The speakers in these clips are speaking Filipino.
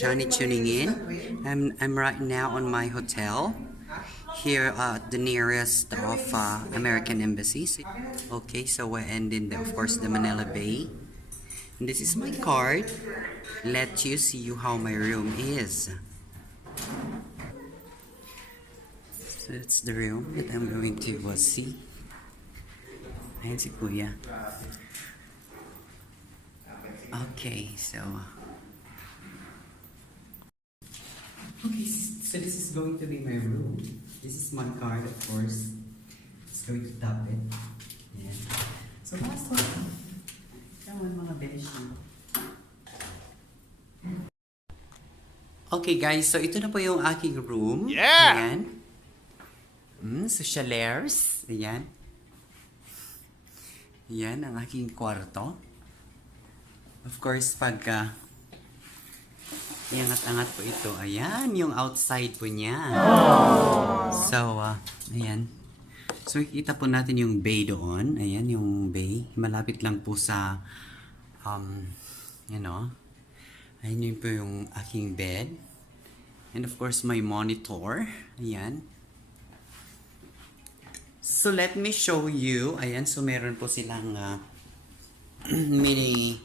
Johnny tuning in. I'm right now on my hotel here at the nearest of American embassies. Okay, so we're ending, of course, the Manila Bay. And this is my card. Let you see how my room is. So it's the room that I'm going to see. Ayan si Kuya. Okay, so so this is going to be my room. This is my card, of course. Just going to tap it. Ayan. So last one. Come on, mga beshi. Okay guys, so ito na po yung aking room. Yeah! Ayan. Socialers. Ayan. Ayan ang aking kwarto. Of course, pagka iangat-angat po ito, ayan yung outside po niya. So, ayan. So, ikita po natin yung bay doon. Ayan yung bay. Malapit lang po sa, ayan yun po yung aking bed. And of course, my monitor. Ayan. So, let me show you. Ayan, so meron po silang mini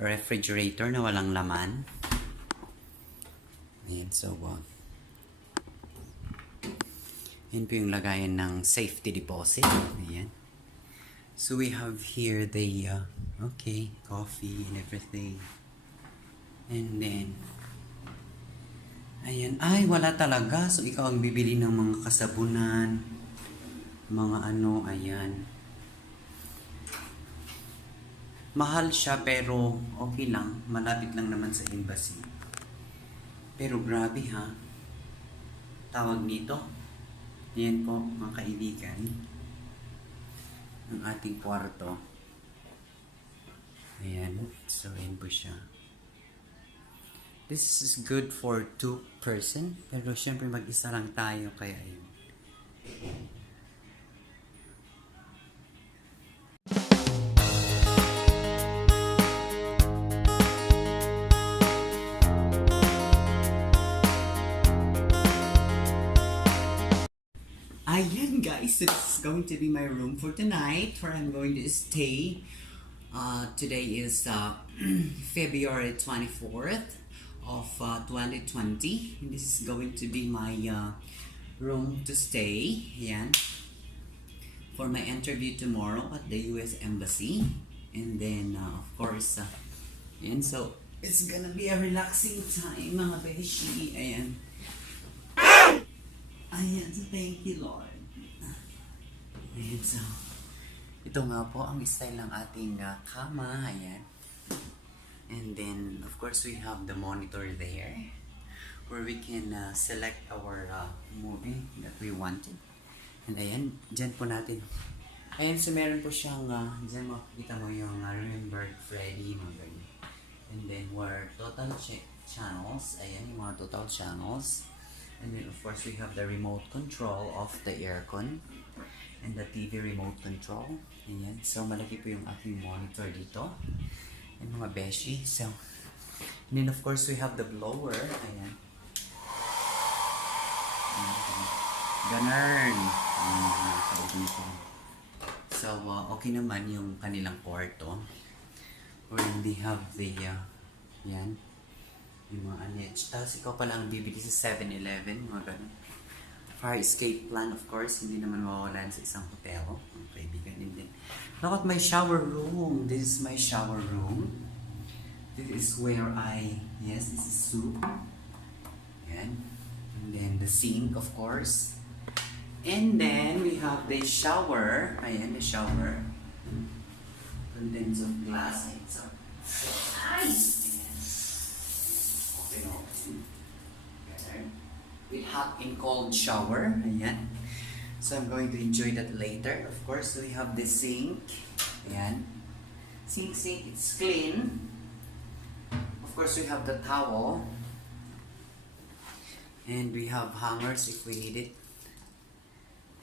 refrigerator na walang laman. Ayan, so yan po yung lagayan ng safety deposit. Ayan. So we have here the coffee and everything. And then ayan, ay wala talaga. So ikaw ang bibili ng mga kasabunan, mga ayan. Mahal siya pero okay lang. Malapit lang naman sa embassy. Pero grabe ha. Tawag nito. Yan po mga kaibigan. Ang ating kwarto. Ayan. So yan po siya. This is good for 2 person. Pero syempre mag-isa lang tayo kaya yun. Ayan guys, this is going to be my room for tonight where I'm going to stay. Today is February 24th of 2020. And this is going to be my room to stay. Ayan. For my interview tomorrow at the US Embassy. And then of course, and so it's gonna be a relaxing time mga beshi. Ayan. Ayan, so thank you Lord. Ayan, so ito nga po ang style ng ating kama. Ayan. And then of course we have the monitor there where we can select our movie that we wanted. And ayan, dyan po natin. Ayan, so meron po siyang dyan makikita mo yung Remember Freddy, mga ganyan. And then where total channels. Ayan, yung mga total channels. And then of course we have the remote control of the aircon and the TV remote control. Ayan. So malaki po yung aking monitor dito. And mga beshi. So, and then of course we have the blower. Ayan. Ganun. So okay naman yung kanilang kwarto. Wherein they have the yan. Yung mga anets. Tapos ikaw pala ang bibili sa 7-Eleven, mga ganun. Fire escape plan, of course, hindi naman mawawalan sa isang hotel. Mga kaibigan. And then, look at my shower room. This is my shower room. This is where this is soup. Yan. And then the sink, of course. And then, we have the shower. Ayan, the shower. Contents of glass. So, nice! With hot and cold shower. Ayan. So I'm going to enjoy that later. Of course, we have the sink. Ayan. Sink, it's clean. Of course, we have the towel. And we have hangers if we need it.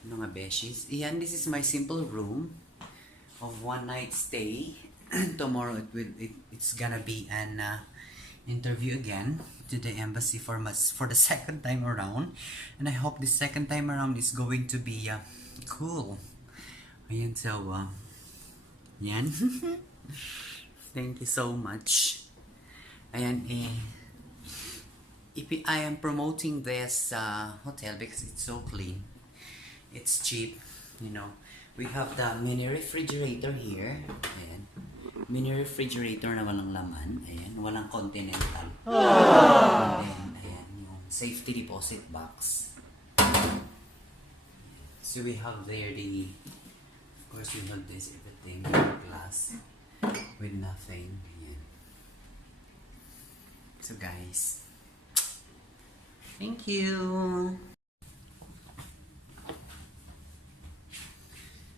Mga beshies. Ayan, this is my simple room of one night stay. Tomorrow it's gonna be an interview again to the embassy for the second time around, and I hope the second time around is going to be cool. Ayan, so yan. Thank you so much. Ayan, I am promoting this hotel because it's so clean. It's cheap, you know. We have the mini refrigerator here. Ayan. Mini refrigerator na walang laman. Ayan, walang continental. And then, ayan, yung safety deposit box. So we have there of course we have this everything, glass with nothing. Ayan. So guys, thank you.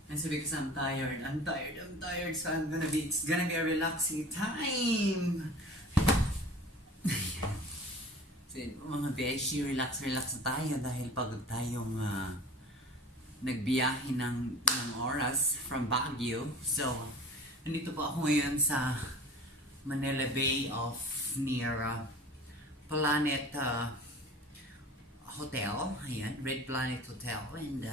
And so because I'm tired, so it's gonna be a relaxing time. So mga beshi, relax na tayo dahil pagod tayong nagbiyahe ng oras from Baguio. So, nandito po ako ngayon sa Manila Bay of near Planet Hotel. Ayan, Red Planet Hotel. And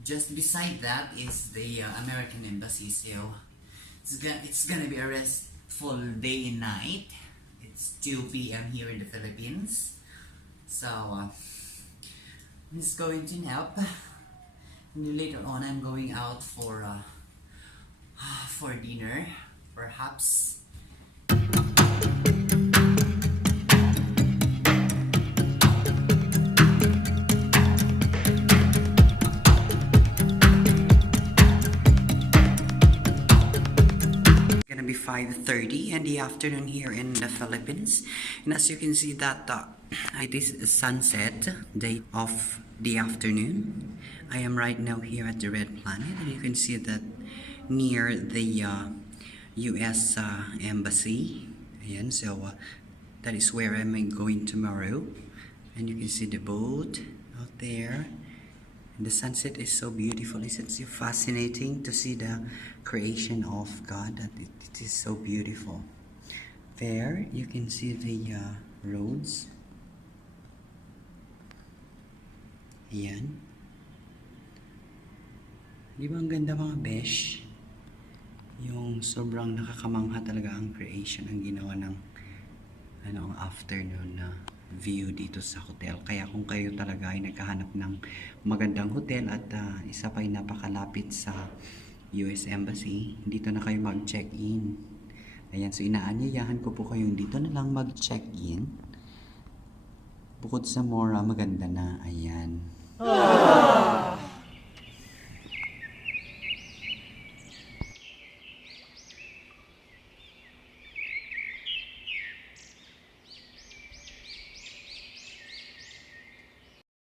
just beside that is the American Embassy. So, it's gonna be a restful day and night. It's 2 p.m. here in the Philippines. So, I'm just going to nap. And then later on, I'm going out for dinner, perhaps. Be 5:30 in the afternoon here in the Philippines, and as you can see that it is sunset day of the afternoon. I am right now here at the Red Planet, and you can see that near the US embassy. Ayan, so that is where I'm going tomorrow, and you can see the boat out there. And the sunset is so beautiful. It's so fascinating to see the creation of God. That it is so beautiful. There, you can see the roads. Ayan. Di ba ang ganda mga besh? Yung sobrang nakakamangha talaga ang creation ang ginawa ng ang afternoon na view dito sa hotel. Kaya kung kayo talaga ay naghahanap ng magandang hotel at isa pa ay napakalapit sa US Embassy, dito na kayo mag-check-in. Ayan, so inaanyayahan ko po kayong dito na lang mag-check-in. Bukod sa Mora, maganda na. Ayan.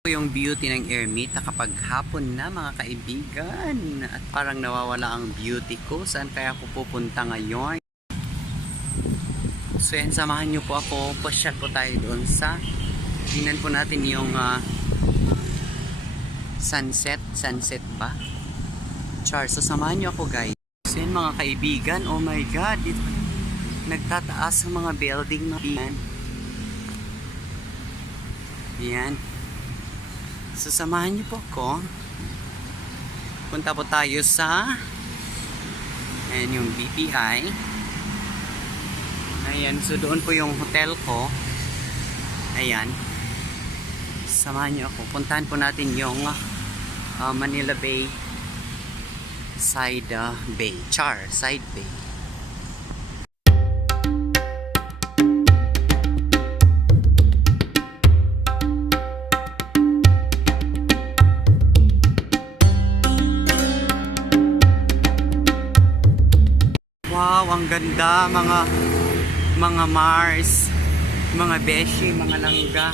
Yung beauty ng ermita kapag hapon na mga kaibigan, at parang nawawala ang beauty ko. Saan kaya ako pupunta ngayon? So yan, samahan nyo po ako, pasyal po tayo doon sa tingnan po natin yung sunset ba? Char, so samahan nyo ako guys. So yan mga kaibigan, oh my god, dito nagtataas ang mga building na yan. Yan. So, samahan niyo po ako. Punta po tayo sa ayan yung BPI. Ayan, so doon po yung hotel ko. Ayan. Samahan niyo ako. Puntahan po natin yung Manila Bay side bay. Side bay. Wow, ang ganda mga Mars, mga beshi, mga langga.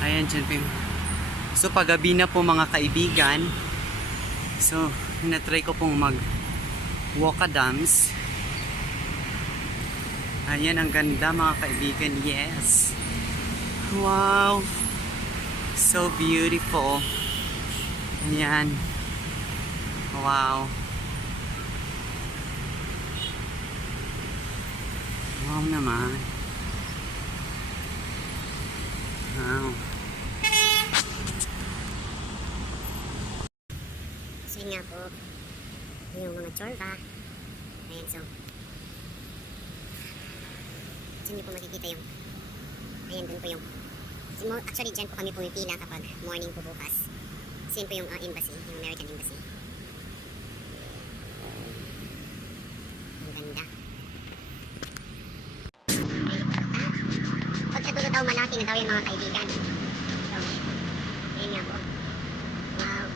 Ayan dyan. So paggabi na po mga kaibigan. So natry ko pong mag walk-a-dams. Ayan, ang ganda mga kaibigan. Yes. Wow. So beautiful. Ayan. Wow. Wow naman. Wow. So yun nga po, yung mga chorba. Ayan, so dyan nyo po makikita yung, ayan, dun po yung, actually dyan po kami pumipila kapag morning po bukas. So yun po yung embassy, yung American embassy. Ang ganda. Pagkatulog daw malaki na daw yung mga kaibigan. So, ayan nga po. Wow.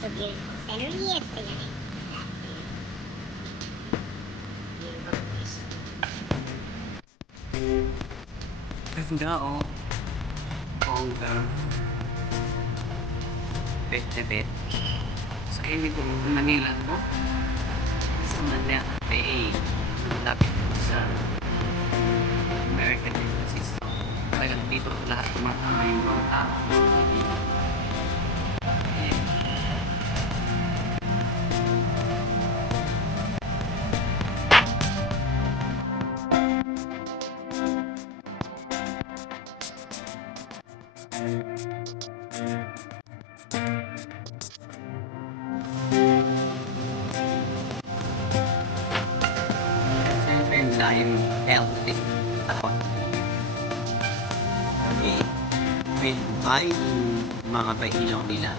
So beautiful. Scenery. Ayan po. Ganda oh. Bongga. Bet na bet. Sa ibig ko, Manila mo. Sa Manila Bay. Lapit sa American Embassy. So, talagang dito lahat tumatama yung mga tao. Ayan. Siyempre yung tayong healthy. Ako. Okay. With buying mga pailaw nila.